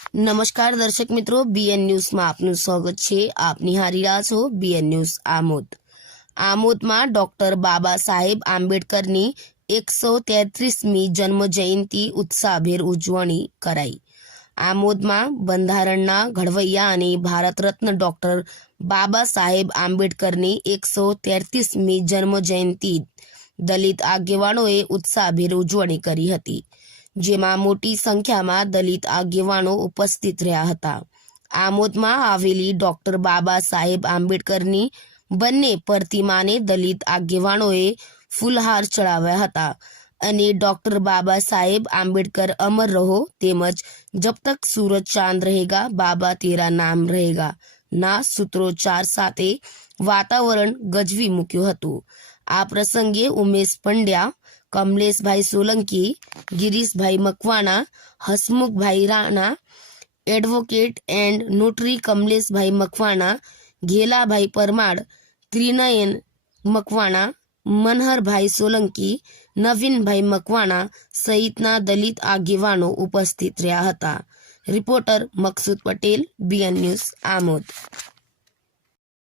નમસ્કાર દર્શક મિત્રો બીએન ન્યૂઝમાં આપનું સ્વાગત છે. આપ નિહારી રહ્યા છો બીએન ન્યૂઝ આમોદ. આમોદમાં ડોક્ટર બાબા સાહેબ આંબેડકરની એકસો તેત્રીસમી જન્મ જયંતિ ઉત્સાહભેર ઉજવણી કરાઈ. આમોદમાં બંધારણના ઘડવૈયા અને ભારત રત્ન ડોક્ટર બાબા સાહેબ આંબેડકરની એકસો તેત્રીસમી જન્મ જયંતિ દલિત આગેવાનોએ ઉત્સાહભેર ઉજવણી કરી હતી. જેમાં મોટી સંખ્યામાં દલિત આગેવાનો ઉપસ્થિત રહ્યા હતા. આમોદમાં આવેલી ડોક્ટર બાબા સાહેબ આંબેડકરની બંને પ્રતિમાને દલિત આગેવાનોએ ફૂલહાર ચડાવ્યા હતા અને ડોક્ટર બાબા સાહેબ આંબેડકર અમર રહો તેમજ જબ તક સૂરજ ચાંદ રહેગા, બાબા તેરા નામ રહેગા, ના સૂત્રોચ્ચાર સાથે વાતાવરણ ગજવી મૂક્યું હતું. આ પ્રસંગે Umesh Pandya, Kamleshbhai Solanki, Girishbhai Makwana, Hasmukhbhai Rana, advocate and notary Kamleshbhai Makwana, Ghelabhai Parmar, Trinayan Makwana, Manharbhai Solanki, Navinbhai Makwana સહિતના દલિત આગેવાનો ઉપસ્થિત રહ્યા હતા. Reporter Maqsood Patel, BN news Amod.